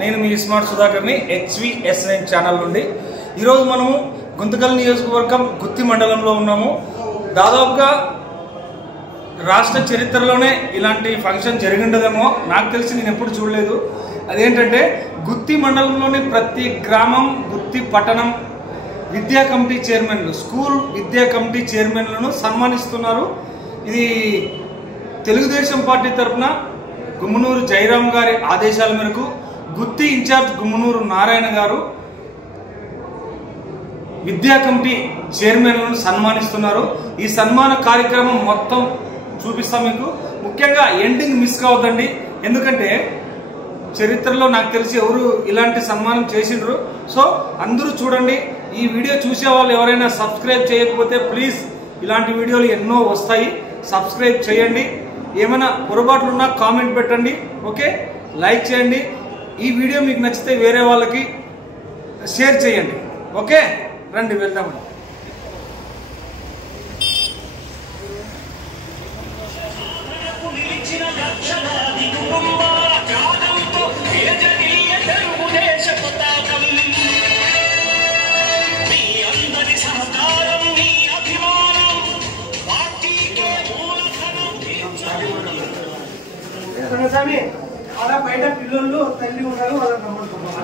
నేను మీ smart సుధాకర్ని HVS9 channel నుండి ఈరోజు మనము గుంతకల్ నియోజకవర్గం గుత్తి మండలంలో ఉన్నాము. దాదాపుగా రాష్ట్ర చరిత్రలోనే ఇలాంటి ఫంక్షన్ జరిగిండదేమో, నాకు తెలిసి నేను ఎప్పుడు చూడలేదు. అదేంటంటే గుత్తి మండలంలోని ప్రతి గ్రామం, గుత్తి పట్టణం విద్యా కమిటీ చైర్మన్లు, స్కూల్ విద్యా కమిటీ చైర్మన్లను సన్మానిస్తున్నారు. ఇది తెలుగుదేశం పార్టీ తరఫున గుమ్మనూరు జయరాం గారి ఆదేశాల మేరకు గుత్తి ఇన్ఛార్జ్ గుమ్మనూరు నారాయణ గారు విద్యా కమిటీ చైర్మన్లను సన్మానిస్తున్నారు. ఈ సన్మాన కార్యక్రమం మొత్తం చూపిస్తాం మీకు. ముఖ్యంగా ఎండింగ్ మిస్ కావద్దండి, ఎందుకంటే చరిత్రలో నాకు తెలిసి ఎవరు ఇలాంటి సన్మానం చేసిండ్రు. సో అందరూ చూడండి. ఈ వీడియో చూసే వాళ్ళు ఎవరైనా సబ్స్క్రైబ్ చేయకపోతే ప్లీజ్, ఇలాంటి వీడియోలు ఎన్నో వస్తాయి, సబ్స్క్రైబ్ చేయండి. ఏమైనా పొరపాట్లు ఉన్నా కామెంట్ పెట్టండి, ఓకే? లైక్ చేయండి. ఈ వీడియో మీకు నచ్చితే వేరే వాళ్ళకి షేర్ చేయండి, ఓకే? రండి వెళ్దామండి. అలా బయట పిల్లలు తల్లి ఉన్నారు, వాళ్ళని నమ్ముకుంటున్నారు.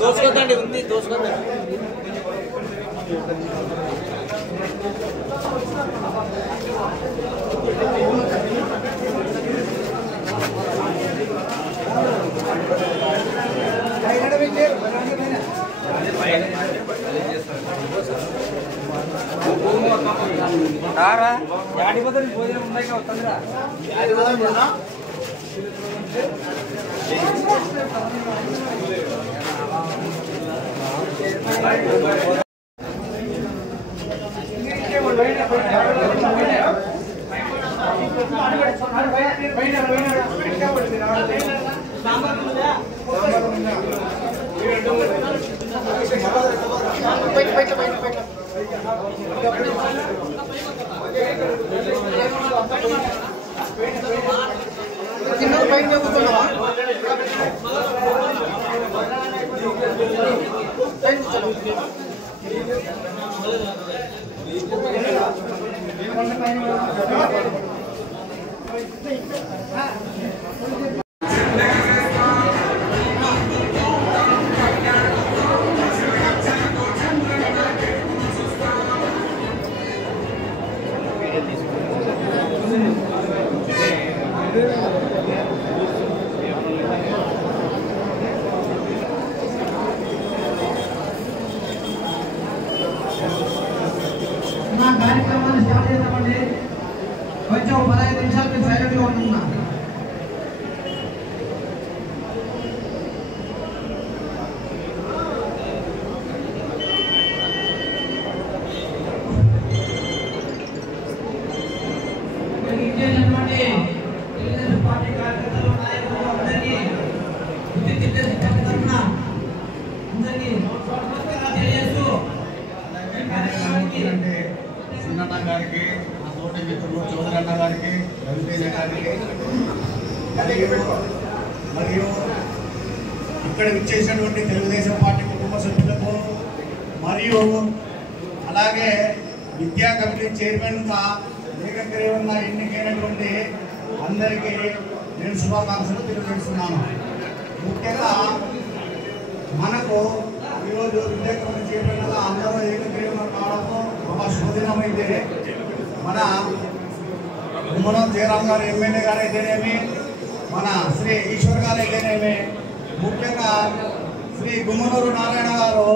దోసుకోదండి ఉంది, దోసుకోదండి. యాడిపోతుంది భోజనం ఉన్నాయి వస్తుందిరా. కార్యక్రమాన్ని స్టార్ట్ చేద్దామండి. కొంచెం 15 నిమిషాలు మీరు సైలెంట్ గా ఉంటున్నా. తెలుగుదేశం పార్టీ కార్యకర్తలు నాయకులు అందరికీ తెలియజేస్తూ చిన్నన్న గారికి, నా తోటి మిత్రులు చౌదరి అన్న గారికి, రవితేజ గారికి మరియు ఇక్కడ విచ్చేసినటువంటి తెలుగుదేశం పార్టీ కుటుంబ సభ్యులకు మరియు అలాగే విద్యా కమిటీ చైర్మన్గా ఏకగ్రీవంగా ఎన్నికైనటువంటి అందరికీ నేను శుభాకాంక్షలు తెలియజేస్తున్నాను. ముఖ్యంగా మనకు ఈరోజు విద్యా కమిటీ చైర్మన్గా అందరూ ఏకగ్రీవంగా కావడంతో ఒక శుభదినమైతే మన గుమ్మనం జయరాం గారు ఎమ్మెల్యే గారు అయితేనేమి, మన శ్రీ ఈశ్వర్ గారు అయితేనేమి, ముఖ్యంగా శ్రీ గుమ్మనూరు నారాయణ గారు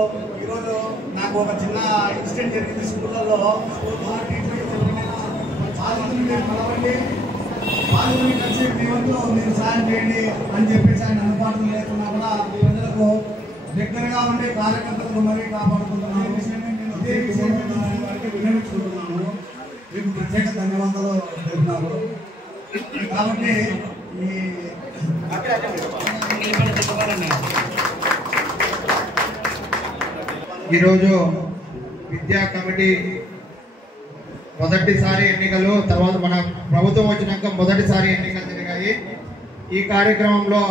ఈరోజు నాకు ఒక చిన్న ఇన్సిడెంట్ జరిగింది స్కూళ్ళలో. బాధితులు కలిసి మీ వంతు మీరు సాయం చేయండి అని చెప్పేసి ఆయన అందుబాటులో లేకున్నా కూడా ప్రజలకు దగ్గరగా ఉండే కార్యకర్తలకు మరీ కాపాడుకుంటున్నాను. వారికి వినియోగించుకుంటున్నాను. మీకు ప్రత్యేక ధన్యవాదాలు తెలుపుతున్నారు. కాబట్టి ఈరోజు విద్యా కమిటీ మొదటిసారి ఎన్నికలు, తర్వాత మన ప్రభుత్వం వచ్చినాక మొదటిసారి ఎన్నికలు జరిగాయి. ఈ కార్యక్రమంలో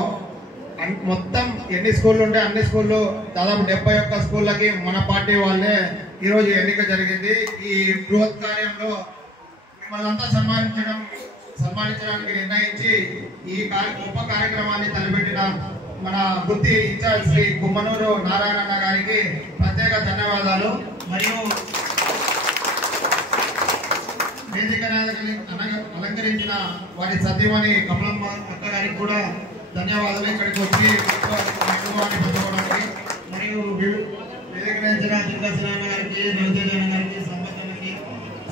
మొత్తం ఎన్ని స్కూళ్ళు ఉంటే అన్ని స్కూళ్ళు దాదాపు 71 స్కూళ్ళకి మన పార్టీ వాళ్ళే ఈరోజు ఎన్నిక జరిగింది. ఈ బృహత్ కార్యంలో మిమ్మల్ని అంతా సన్మానించడానికి నిర్ణయించి ఈ గొప్ప కార్యక్రమాన్ని తలపెట్టిన మన గుత్తి ఇన్ఛార్జ్ శ్రీ గుమ్మనూరు నారాయణ గారికి ప్రత్యేక ధన్యవాదాలు. మరియు వేదికను అలంకరించిన వారి సతీమణి కమలమ్మ అక్క గారికి కూడా ధన్యవాదాలు. ఇక్కడికి వచ్చి అనుభవాన్ని పంచుకోవడానికి మరియు వేదికరించిన దుర్గాశ్రీరామ గారికి, నవతేజ గారికి, సంపత్తన్నకి,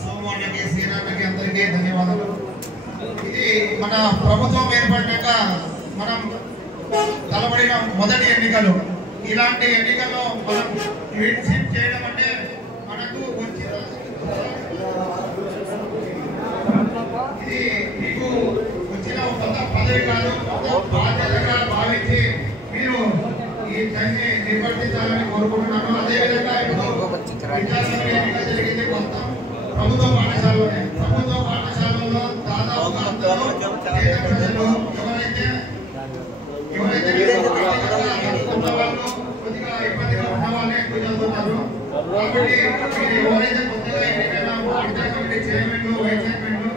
సోము అన్నకి, శ్రీరామకి అందరికీ ధన్యవాదాలు. ఇది మన ప్రభుత్వం ఏర్పడినాక మనం తలబడిన మొదటి ఎన్నికలు. ఇలాంటి ఎన్నికల్లో మనం లీడర్షిప్ చేయడం అంటే మనకు ఇది మీకు వచ్చిన కొత్త పదవి కాదు, బాధ్యతగా భావించి మీరు ఈ దాన్ని నిర్వర్తించాలని కోరుకుంటున్నాను. అదేవిధంగా ఇప్పుడు విద్యాసంఘ ఎన్నిక జరిగింది మొత్తం ప్రభుత్వ పాఠశాలలోనే. ప్రభుత్వ పాఠశాలలో దాదాపుగా అందరూ పేద ప్రజలు ఎవరైతే ఉన్న వాళ్ళు కొద్దిగా ఇబ్బందిగా ఉన్న వాళ్ళే ఎక్కువ చదువుతున్నారు. కాబట్టి మీరు ఎవరైతే కొత్తగా ఎన్నికైనా విద్యా కమిటీ చైర్మన్లు, వైస్ చైర్మన్లు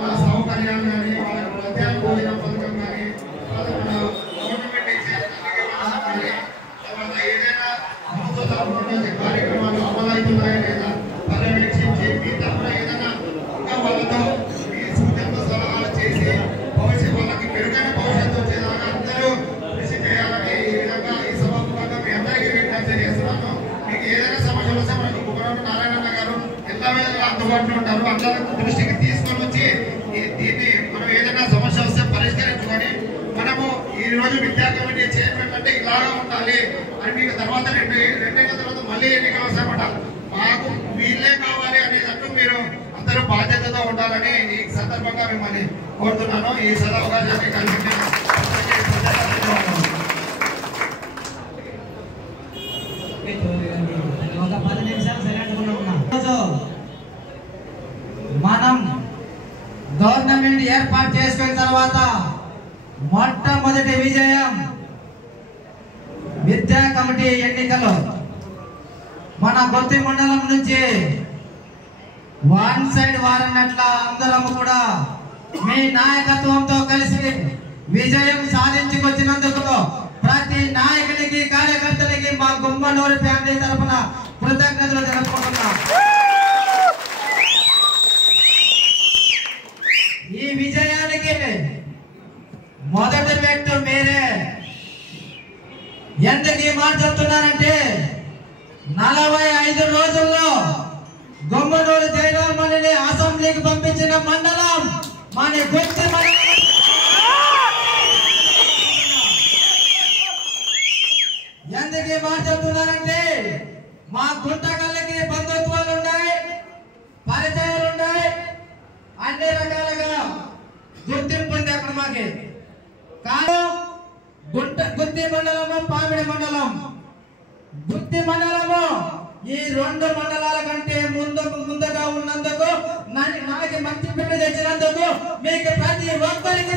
వాళ్ళ సౌకర్యాలు కానీ, వాళ్ళకి మధ్యాహ్న భోజన పథకం కానీ, గవర్నమెంట్ ఇచ్చే తర్వాత ఏదైనా ప్రభుత్వ తరఫున కార్యక్రమాలు అమలవుతున్నాయా లేదా పర్యవేక్షించి మీ తరఫున ఏదైనా ఇంకా వాళ్ళతో మీ సూచనలు సలహాలు చేసి వాళ్ళకి మెరుగైన భవిష్యత్తు వచ్చేదాకా అందరూ కృషి చేయాలని ఈ విధంగా ఈ సభాముఖంగా మీ అందరికీ విజ్ఞప్తి చేస్తున్నాను. మీకు ఏదైనా సమస్యలు వస్తే మనకు గుమ్మనూరు నారాయణ గారు എല്ലാ విధంగా అందుబాటులో ఉంటారు. అందరూ దృష్టికి తీసుకొని వచ్చి దీన్ని మనం ఏదైనా సమస్య వస్తే పరిష్కరించుకొని మనము ఈ రోజు విద్యా కమిటీ చైర్మన్ అంటే ఇలాగా ఉండాలి అని మీకు తర్వాత రెండేళ్ల తర్వాత మళ్ళీ ఎన్నికలు వస్తామట. మాకు వీళ్ళే కావాలి అనేటట్టు మీరు అందరూ బాధ్యతతో ఉండాలని ఈ సందర్భంగా మిమ్మల్ని కోరుతున్నాను. ఈ సదవకాశాన్ని కల్పించిన ఒక 10 నిమిషాలు సైలెంట్ ఉన్నాం. మనం గవర్నమెంట్ ఏర్పాటు చేసుకున్న తర్వాత మొట్టమొదటి విజయం విద్యా కమిటీ ఎన్నికలు. మన గుత్తి మండలం నుంచి వన్ సైడ్ వారన్నట్ల అందరం కూడా మీ నాయకత్వంతో కలిసి విజయం సాధించుకొచ్చినందుకు ప్రతి నాయకునికి కార్యకర్తలకి మా గుమ్మనూరు ఫ్యామిలీ తరఫున కృతజ్ఞతలు తెలుపుకుంటున్నాం. ఈ విజయానికి మొదటి వ్యక్తి మీరే. ఎందుకు ఈ మాట చెప్తున్నారంటే 45 రోజుల్లో గుమ్మనూరు జయరామని అసెంబ్లీకి పంపించిన మండలం మన గుత్తి మండలం. ఎందుకు ఈ మాట చెప్తున్నారంటే మా గుంటకళ్ళకి బంధుత్వాలు ఉన్నాయి, పరిచయాలు ఉన్నాయి, అన్ని రకాలుగా గుర్తింపు ఉంది అక్కడ మాకి. కానీ గుత్తి మండలము పామిడి మండలం, గుత్తి మండలము ఈ 2 మండలాల కంటే ముందుగా ఉన్నందుకు మనకి మంచి పేరు తెచ్చినందుకు మీకు ప్రతి ఒక్కరికి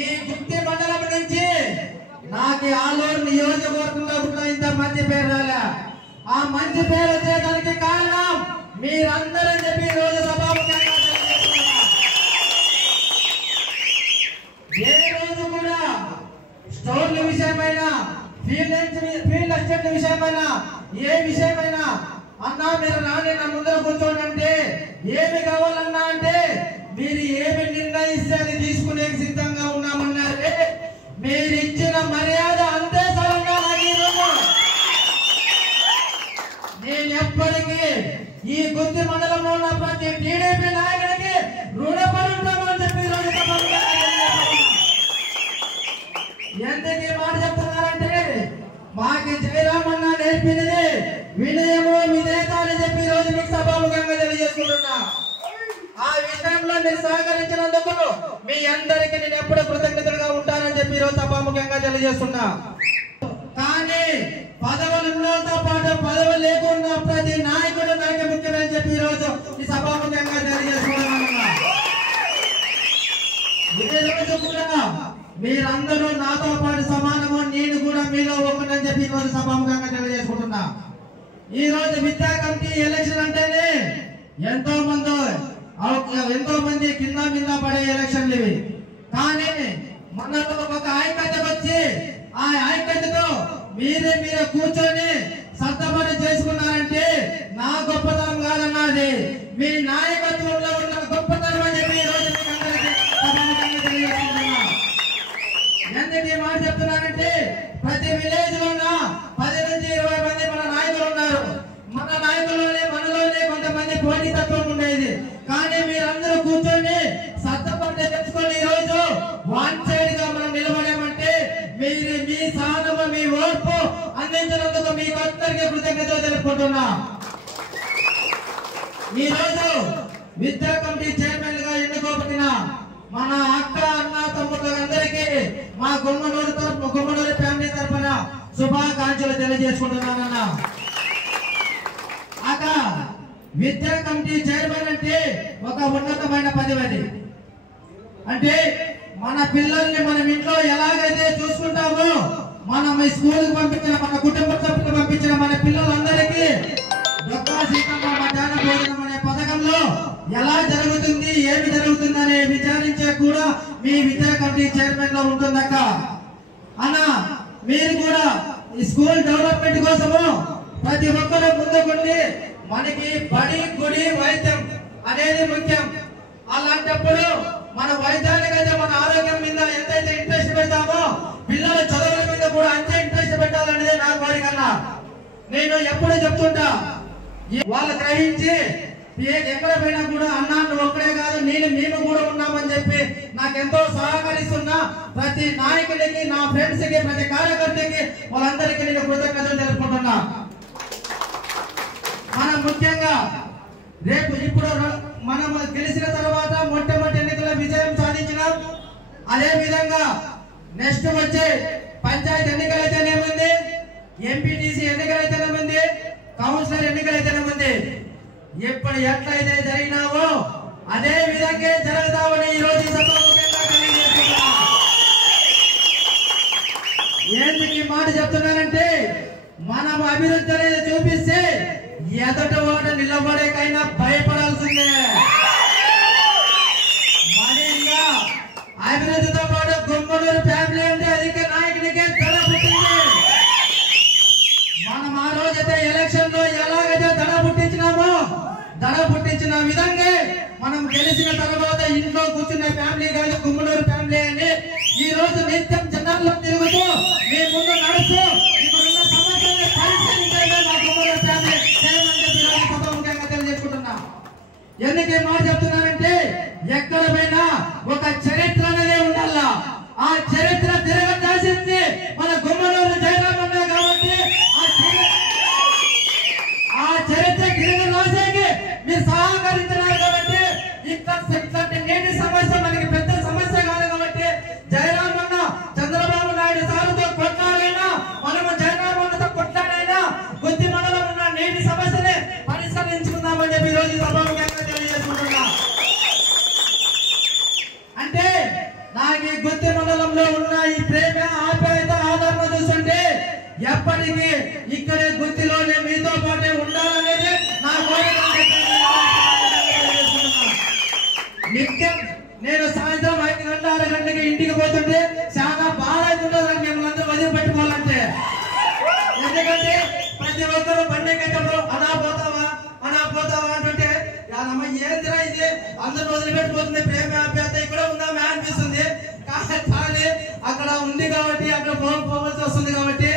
ఈ గుత్తి మండలం నుంచి నాకు ఆలూరు నియోజకవర్గంలో కూడా ఇంత మంచి పేరు రాలే. ఆ మంచి పేరు వచ్చేదానికి కారణం మీరందరూ చెప్పి ఈ రోజు సభాముఖంగా ఏ రోజు కూడా స్టోర్ల విషయమైనా ఫీల్డ్ అసిస్టెంట్ విషయమైనా ఏ విషయమైనా అన్నా మీరు రాని నా ముందర కూర్చోండి అంటే ఏమి కావాలన్నా అంటే మీరు ఏమి నిర్ణయిస్తే అది తీసుకునే సిద్ధంగా ఉన్నామన్నారే. మీరు ఇచ్చిన మర్యాద అంతే సరంగా నేను ఎప్పటికీ ఈ గుత్తి మండలంలో ఉన్న ప్రతి టీడీపీ నాయకుడికి రుణపడి ఉంటామని చెప్పి ఎందుకు ఈ మాట చెప్తున్నారంటే మాకి జయరామన్న నేర్పినది వినయము విధేయత అని చెప్పి ఈ రోజు మీకు సభాముఖంగా తెలియజేసుకుంటున్నా. ఆ విషయంలో మీరు సహకరించినందుకు మీ అందరికీ నేను ఎప్పుడు కృతజ్ఞతలుగా ఉంటానని చెప్పి ఈ రోజు సభాముఖంగా తెలియజేస్తున్నా. కానీ పదవులతో పాటు పదవులు లేకుండా ప్రతి నాయకుడు నాకు ముఖ్యమని చెప్పి ఈ రోజు ఈ సభాముఖంగా తెలియజేసుకున్నా. ఈ రోజు కూడా మీరందరూ నాతో పాటు సమానము, నేను కూడా మీలో ఒకటని చెప్పి ఈ రోజు సభాముఖంగా తెలియజేసుకుంటున్నా. ఈ రోజు విద్యా కమిటీ ఎలక్షన్ అంటేనే ఎంతో మంది కింద మీద పడే ఎలక్షన్లు ఇవి. కానీ మనలో ఒక ఐక్యత వచ్చి ఆ ఐక్యతతో మీరే కూర్చొని సత్తపని చేసుకున్నారంటే నా గొప్పతనం కాదన్నది మీ నాయకత్వంలో ఉన్న గొప్పతనం అని చెప్పి ఈ రోజు మీకు అందరికీ సభాముఖంగా తెలియజేస్తున్నా. ఎందుకు ఈ మాట చెప్తున్నానంటే ప్రతి విలేజ్ లోన 10 నుంచి 20 మంది మన నాయకులు ఉన్నారు. మన నాయకుల్లోనే మనలోనే కొంతమంది పోటీతత్వం ఉండేది. కానీ మీరందరూ కూర్చొని సత్తపడి తెచ్చుకొని ఈ రోజు వన్ సైడ్ గా మనం నిలబడామంటే మీరు మీ సహనము మీ ఓర్పు అందించినందుకు మీకు అందరికీ కృతజ్ఞతలు తెలుపుకుంటున్నా. ఈ రోజు విద్యా కమిటీ చైర్మన్ గా ఎన్నుకోబడిన మన అక్క అన్న తమ్ముళ్ళందరికీ మా గుమ్మనూరు ఫ్యామిలీ తరఫున శుభాకాంక్షలు తెలియజేసుకుంటున్నానన్నా. అక్క విద్యా కమిటీ చైర్మన్ అంటే ఒక ఉన్నతమైన పదవి. అంటే మన పిల్లల్ని మనం ఇంట్లో ఎలాగైతే చూసుకుంటామో మనం ఈ స్కూల్కి పంపించిన మన కుటుంబ సభ్యులకు పంపించిన మన పిల్లలందరికీ డొక్కా సీతమ్మ మధ్యాహ్న భోజనం అనే పథకంలో ఎలా జరుగుతుంది ఏమి జరుగుతుంది అనే విచారించే కూడా మీ విద్యా కమిటీ చైర్మన్ లో ఉంటుందక్క. అన్న మీరు కూడా ఈ స్కూల్ డెవలప్మెంట్ కోసము ప్రతి ఒక్కరూ ముందుకుండి మనకి బడి గుడి వైద్యం అనేది ముఖ్యం. అలాంటప్పుడు మన వైద్యానికైతే మన ఆరోగ్యం మీద ఎంతైతే ఇంట్రెస్ట్ పెడతామో పిల్లల చదువుల మీద కూడా అంతే ఇంట్రెస్ట్ పెట్టాలనేది నా కోరికన్నా. నేను ఎప్పుడు చెప్తుంటా వాళ్ళు గ్రహించి ఎక్కడ పోయినా కూడా అన్నా నువ్వు ఒక్కడే కాదు మేము కూడా ఉన్నామని చెప్పి నాకెంతో సహకరిస్తున్నా ప్రతి నాయకుడికి నా ఫ్రెండ్స్ కి ప్రతి కార్యకర్తకి వాళ్ళందరికీ నేను కృతజ్ఞతలు తెలుపుకుంటున్నా. మనం ముఖ్యంగా ఇప్పుడు మనం గెలిచిన తర్వాత మొట్టమొదటి ఎన్నికల విజయం సాధించినాం. అదే విధంగా నెక్స్ట్ వచ్చే పంచాయతీ ఎన్నికలైతేనేముంది, ఎంపీటీసీ ఎన్నికలైతేనేముంది, కౌన్సిలర్ ఎన్నికలైతేనేముంది. ఇప్పుడు ఎట్లయితే జరిగినావో అదే విధంగా జరుగుతామని ఈ రోజు ఎందుకు ఈ మాట చెప్తున్నానంటే మనం అభివృద్ధి అనేది చూపిస్తే ఎదట వాడ నిలబడేకైనా భయపడాల్సిందే. మరి ఇంకా అభివృద్ధితో పాటు గుమ్మడూరు ఫ్యామిలీ అంటే అధిక నాయకుడికే దడ పుట్టింది. మనం ఆ రోజైతే ఎలక్షన్ లో ఎలాగైతే దడ పుట్టించినామో దడ పుట్టించిన విధంగా మనం గెలిచిన తర్వాత ఇంట్లో కూర్చునే ఫ్యామిలీ కాదు గుమ్మడూరు ఫ్యామిలీ అని ఈ రోజు నిత్యం జనాల్లో తిరుగుతూ మీ ముందు నడుస్తూ ఇప్పుడున్న సమస్యలను పరిష్కరించడమే మా గుమ్మడూరు ఫ్యామిలీ సభాముఖంగా తెలియజేసుకుంటున్నా. ఎందుకు ఈ మాట చెప్తున్నానంటే ఎక్కడ పోయినా ఒక చరిత్ర అనేది ఉండాలా. ఆ చరిత్ర తిరగదాల్సింది మన గుమ్మడూరు జయరామన్న కాబట్టి ఆ చరిత్ర తిరిగి రాసేకి మీరు సహకరించినారు కాబట్టి ఇట్లాంటి నీటి సమస్య మనకి పెద్ద సమస్య కాదు కాబట్టి జయరామన్న చంద్రబాబు నాయుడు సార్తో కొట్లాడైనా మనము జయరామన్నతో కొట్లాడైనా గుత్తి మండలం ఉన్న నీటి సమస్యని పరిష్కరించుకుందామని చెప్పి ఈ రోజు సభాముఖంగా తెలియజేసుకుంటున్నా. అంటే నాకు ఈ గుత్తి మండలంలో ఉన్న ఈ ప్రేమ ఆప్యాయత ఆదరణ చూస్తుంటే ఎప్పటికీ ఇక్కడే గుత్తిలోనే మీతో పాటే ఉండాలనేది నా కోరిక. నిత్యం నేను సాయంత్రం 5 గంటల 6 గంటలకి ఇంటికి పోతుంటే చాలా బాధ అవుతుంటుంది మిమ్మల్ని అందరూ వదిలిపెట్టుకోవాలంటే. ఎందుకంటే ప్రతి ఒక్కరు బండి ఎక్కేటప్పుడు అనా పోతావా అంటుంటే అమ్మ ఏందిరా ఇది అందరూ వదిలిపెట్టిపోతుంది ప్రేమ ఆప్యాయత ఇక్కడ ఉందామే అనిపిస్తుంది. కానీ అక్కడ ఉంది కాబట్టి అక్కడ పోవాల్సి వస్తుంది కాబట్టి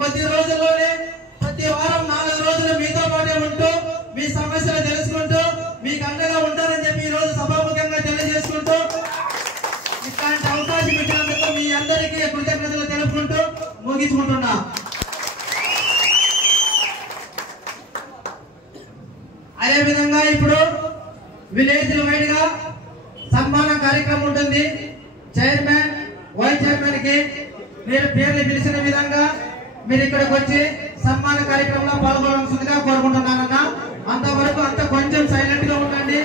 కొద్ది రోజుల్లోనే ప్రతి వారం 4 రోజులు మీతో పాటే ఉంటూ మీ సమస్యలు తెలుసుకుంటూ మీకు అండగా ఉంటారని చెప్పి ఈ రోజు సభాముఖంగా తెలియజేసుకుంటూ ఇట్లాంటి అవకాశం ఇచ్చినందుకు మీ అందరికీ కృతజ్ఞతలు తెలుపుకుంటూ ముగించుకుంటున్నా. అదేవిధంగా ఇప్పుడు విలేజ్ వైడ్ గా సన్మాన కార్యక్రమం ఉంటుంది. చైర్మన్ వైస్ చైర్మన్ కి మీరు పేర్లు పిలిచిన విధంగా మీరు ఇక్కడికి వచ్చి సన్మాన కార్యక్రమంలో పాల్గొనాల్సిందిగా కోరుకుంటున్నానన్నా. అంతవరకు అంత కొంచెం సైలెంట్ గా ఉండండి.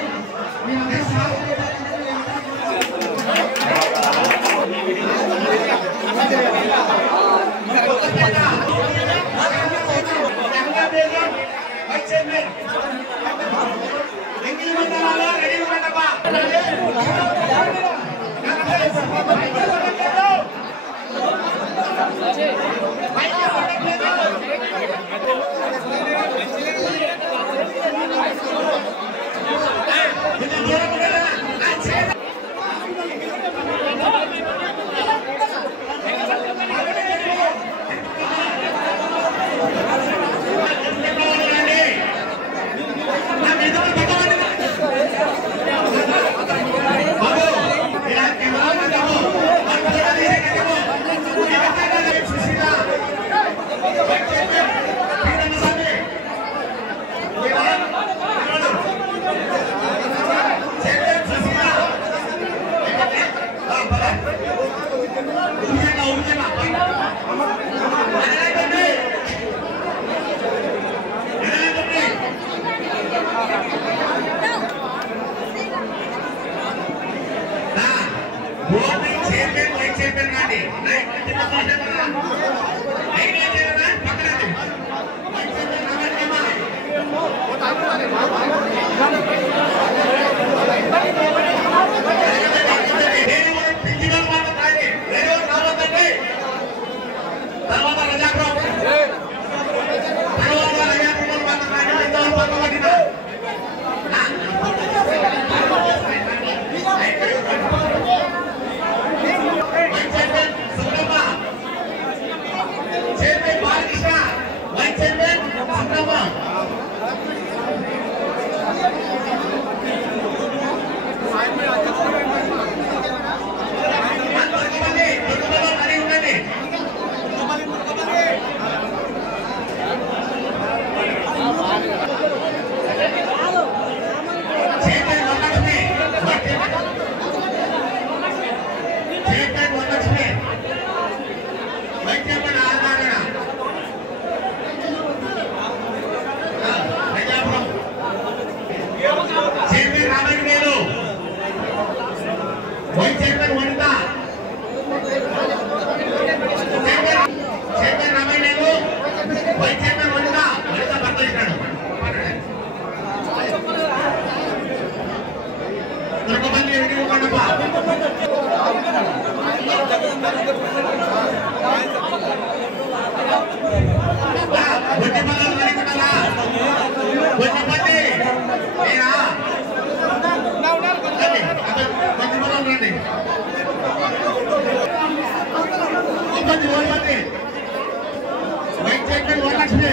Vice chairman Varalakshmi.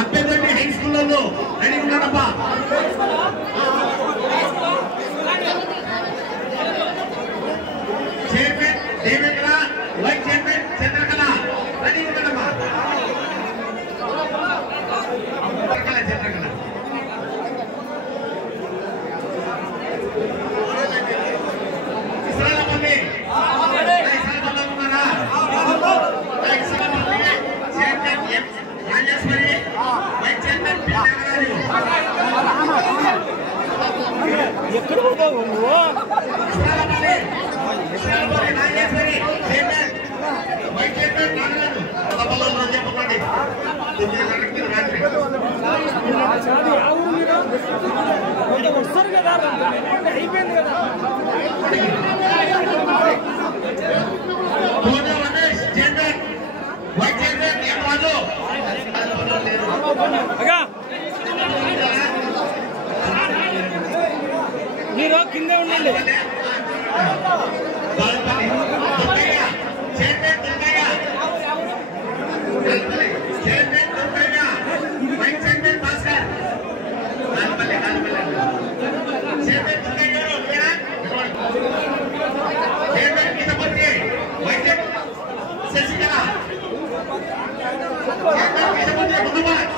Appedoddi high స్కూల్లో రెడీ ఉన్నాడమ్మా. Chairman Devendra, vice chairman Chandrakala ready ఉన్నాడమ్మా. చంద్రకళ ఇస్రాలపల్లి ఉన్నారా? Chairman M Rajeshwari, vice chairman పిల్లగారు. ఎక్కడ పోతావు నువ్వు? Isralapalli Rajeshwari chairman, vice chairman Nagaraju. సభలో చెప్పకండి. 9 గంటలకు రాత్రి వస్తారు కదా, అయిపోయింది కదా. Pooja Ramesh chairman, vice chairman M Raju. మీరు కిందే ఉండండి. Chairman Durgaiah, chairman Durgaiah, vice chairman Bhaskar. Chairman Durgaiah గారు ఉన్నారా? Chairman Geethapathi, vice chairman Sasikala, chairman Geethapathi ముందుబాద్.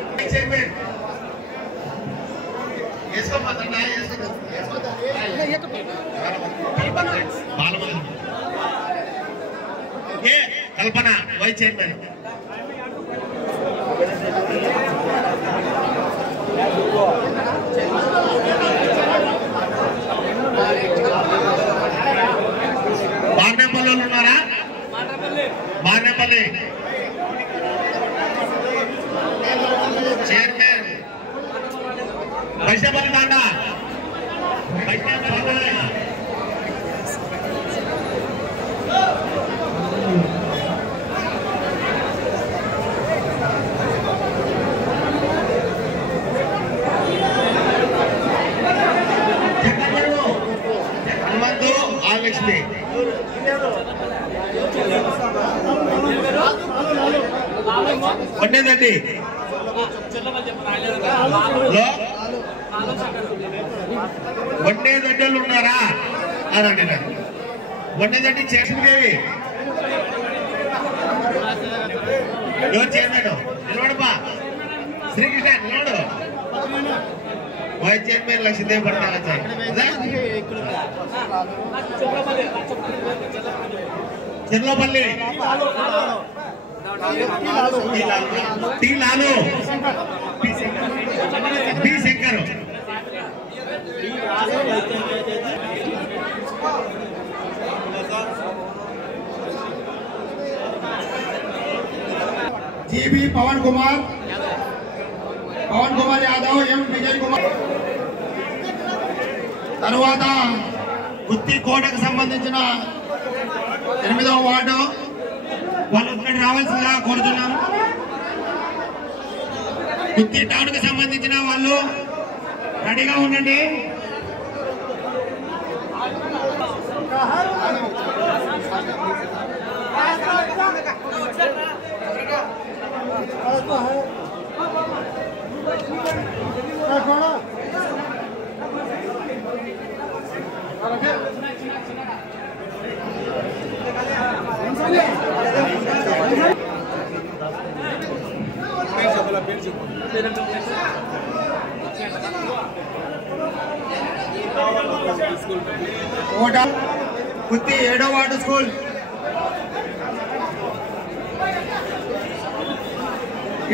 చైర్మన్ చైర్మన్ వేసుకోపోతున్నా కల్పన, వైస్ చైర్మన్. బార్నేపల్లి ఉన్నారా? బార్నేపల్లి చైర్మన్ వైశాపల్లి తాండా, హనుమంతు, ఆలక్ష్మి. వండేదండి వండేదడ్డలు ఉన్నారా? అదండి వండేదడ్డి చేసిందేవి ఎవరు చైర్మన్ నిలబడపా. శ్రీకృష్ణ నిలబడు. వైస్ చైర్మన్ లక్ష్మీదేవి పట్టాలి. Cherlopalli T Lalu, P Shankar. GB Pavan Kumar Yadav, M Vijay Kumar. తరువాత గుత్తి కోటకు సంబంధించిన 8వ వార్డు వాళ్ళు ఇక్కడ రావాల్సిందిగా కోరుతున్నాం. గుత్తి టౌన్ కి సంబంధించిన వాళ్ళు రెడీగా ఉండండి. గుత్తి 7వ వార్డు స్కూల్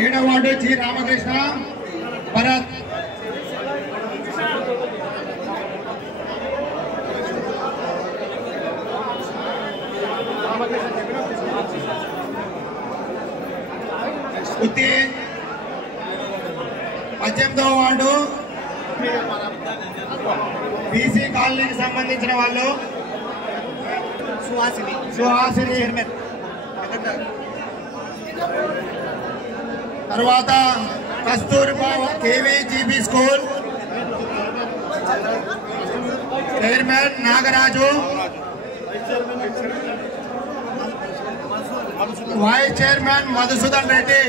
7వ వార్డు జి రామకృష్ణ భరత్. గుత్తి 18వ వార్డు బీసీ కాలనీకి సంబంధించిన వాళ్ళు సుహాసిని చైర్మన్. తర్వాత Kasturba KVGB school chairman Nagaraju, vice chairman Madhusudan Reddy.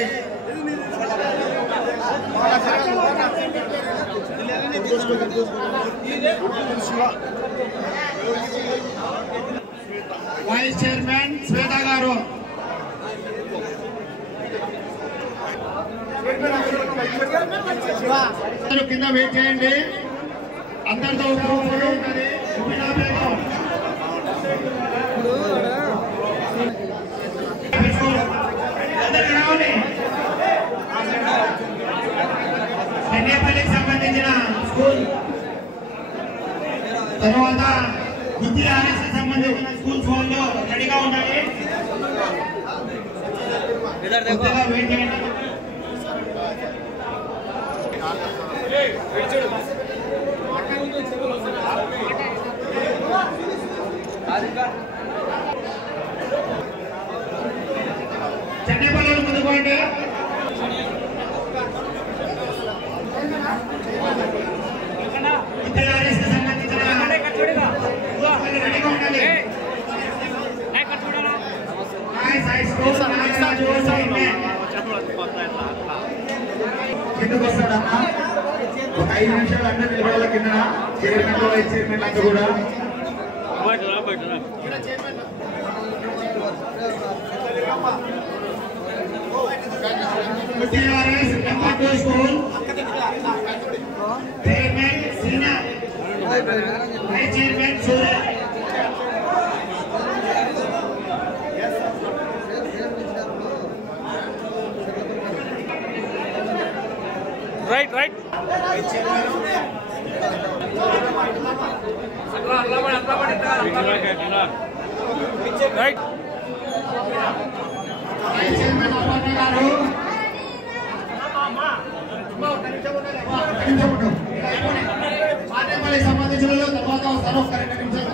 Vice chairman Swetha గారు. కింద వెయిట్ చేయండి, అందరితో ఉంటుంది. చెన్నైపల్లికి సంబంధించిన స్కూల్, తర్వాత గుత్తి ఆర్ఎస్కి సంబంధించిన స్కూల్స్ వాళ్ళు రెడీగా ఉండాలి. వెయిట్ చేయండి. చెన్నైపల్లి ముందు పోండి. సంబంధించిన రెడీగా ఉండాలి. కిందకు వస్తాడమ్మా, ఒక 5 నిమిషాలు అందరూ నిలబడాల కింద. చైర్మన్ వైస్ చైర్మన్ అంతా కూడా school chairman Seena, vice chairman Surya. Right right right. సంబంధించిన తర్వాత వస్తారు. ఒక 2 నిమిషాలు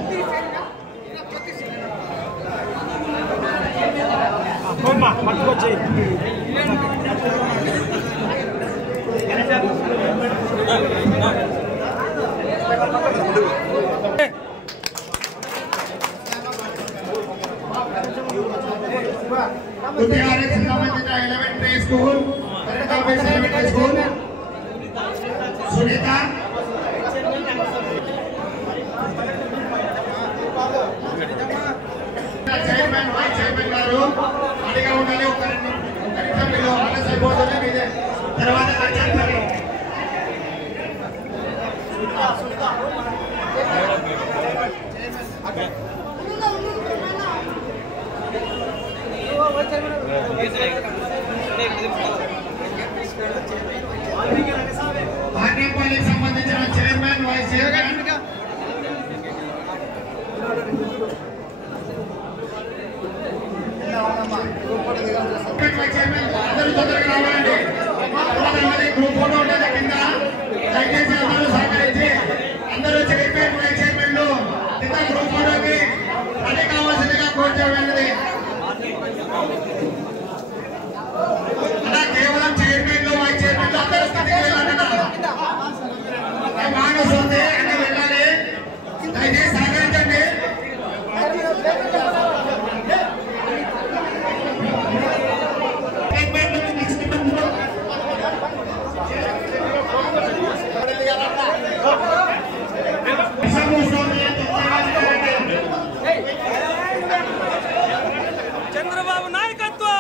పట్టుకొచ్చి గుత్తి ఆర్ఎస్ సంబంధించిన elementary school, elementary school Sunitha. Chairman vice chairman గారు అడిగా ఉండాలి. ఒక 2 నిమిషం మీరు ఆలస్యం అయిపోతుంది. మీదే తర్వాత భాగ్యపల్లికి సంబంధించిన చైర్మన్ వైస్ చైర్మన్ అందరూ తొందరగా రావాలండి. గ్రూప్ ఫోటో ఉంటుంది కింద. దయచేసి అందరూ సహకరించి అందరూ చైర్మన్ వైస్ చైర్మన్లు కింద గ్రూప్ ఫోటోకి రెడీ కావాల్సిందిగా కోరుకోవాలి. అలా కేవలం చైర్మన్లు వైస్ చైర్మన్లు అందరూ స్థితికి మానస్తుంది అంటే వెళ్ళాలి. దయచేసి సహకరించండి. చంద్రబాబు నాయకత్వం.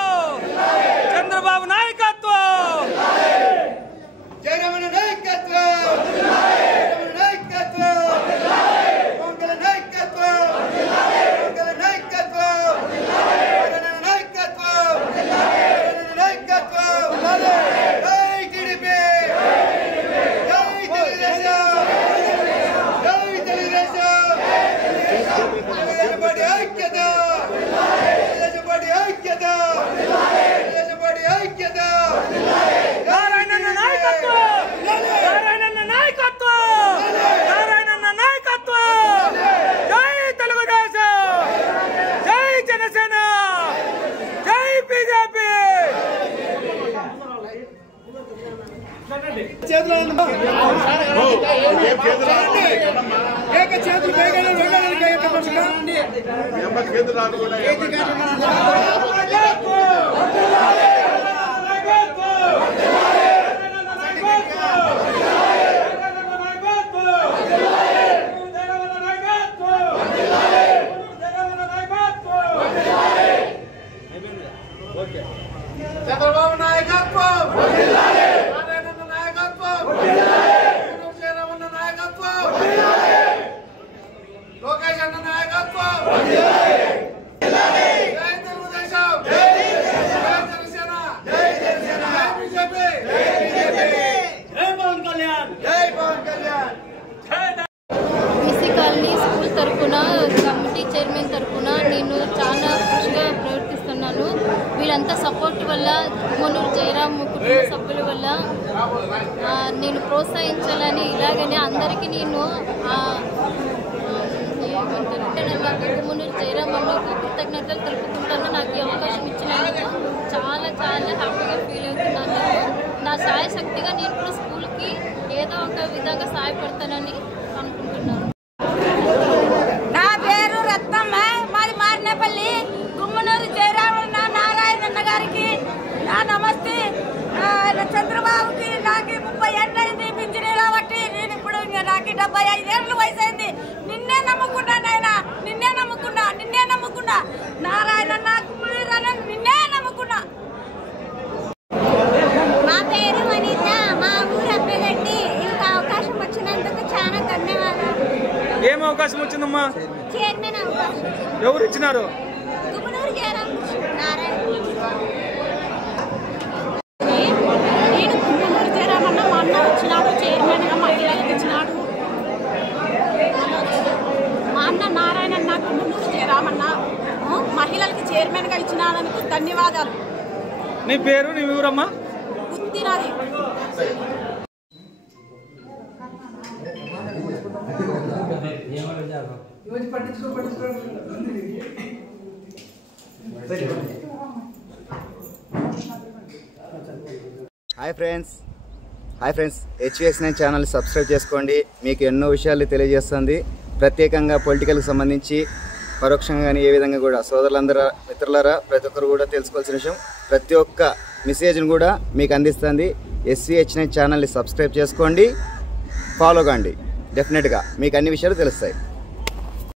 చంద్రబాబు నాయకత్వం, నాయకత్వం, జయరామన్న నాయకత్వం, లోకేష్ అన్న నాయకత్వం, జై తెలుగుదేశం, జై జనసేన, జై బీజేపీ, జై పవన్ కళ్యాణ్, జై Pavan Kalyan. BC colony school తరఫున కమిటీ చైర్మన్ తరఫున నేను చాలా ఖుషిగా ప్రవర్తిస్తున్నాను. వీళ్ళంతా సపోర్ట్ వల్ల గుమ్మనూరు జయరామ్ కుటుంబ సభ్యుల వల్ల నేను ప్రోత్సహించాలని ఇలాగనే అందరికీ నేను గుమ్మనూరు జయరామ్ అన్న కృతజ్ఞతలు తెలుపుకుంటాను. నాకు ఈ అవకాశం ఇచ్చినందుకు చాలా చాలా హ్యాపీగా ఫీల్ అవుతున్నాను. నా సాయశక్తిగా నేను కూడా స్కూల్కి ఏదో ఒక విధంగా సహాయపడతానని అనుకుంటున్నాను. నా పేరు రత్నమ్మ, మాది మారినపల్లి. గుమ్మనూరు జయరామన్న నారాయణన్న గారికి నా నమస్తే. చంద్రబాబుకి నాకు 30 ఏళ్ళు అయింది పింఛనీ కాబట్టి నేను ఇప్పుడు నాకు 75 ఏళ్ళు వయసు అయింది. నిన్నే నమ్ముకున్నా నాయన, నిన్నే నమ్ముకున్నా నారాయణన్న గుమ్మనూరు నిన్నే నమ్ముకున్నా. మా పేరు వనిత, మా ఊరు అబ్బెగడ్డి. ఇంకా అవకాశం వచ్చినందుకు చాలా ధన్యవాదాలు. ఏం అవకాశం వచ్చిందమ్మా? చైర్మన్ అవకాశం ఎవరు ఇచ్చినారు? గుమ్మనూరు జయరామ్ నారాయణ. నేను గుమ్మనూరు జయరామన్న మా అన్న వచ్చినాడు, చైర్మన్గా మహిళలకు ఇచ్చినాడు. మా అన్న నారాయణన్న గుమ్మనూరు జయరామన్న మహిళలకు చైర్మన్గా ఇచ్చినాదనికి ధన్యవాదాలు. నీ పేరు, నీ ఊరమ్మా? గుత్తినది. Hi friends, HVS9 channel subscribe చేసుకోండి. మీకు ఎన్నో విషయాలు తెలియజేస్తుంది. ప్రత్యేకంగా పొలిటికల్కి సంబంధించి పరోక్షంగా కానీ ఏ విధంగా కూడా సోదరులందరూ మిత్రులారా ప్రతి ఒక్కరు కూడా తెలుసుకోవాల్సిన విషయం, ప్రతి ఒక్క మెసేజ్ని కూడా మీకు అందిస్తుంది. HVS9 ఛానల్ని సబ్స్క్రైబ్ చేసుకోండి, ఫాలో కండి. డెఫినెట్గా మీకు అన్ని విషయాలు తెలుస్తాయి.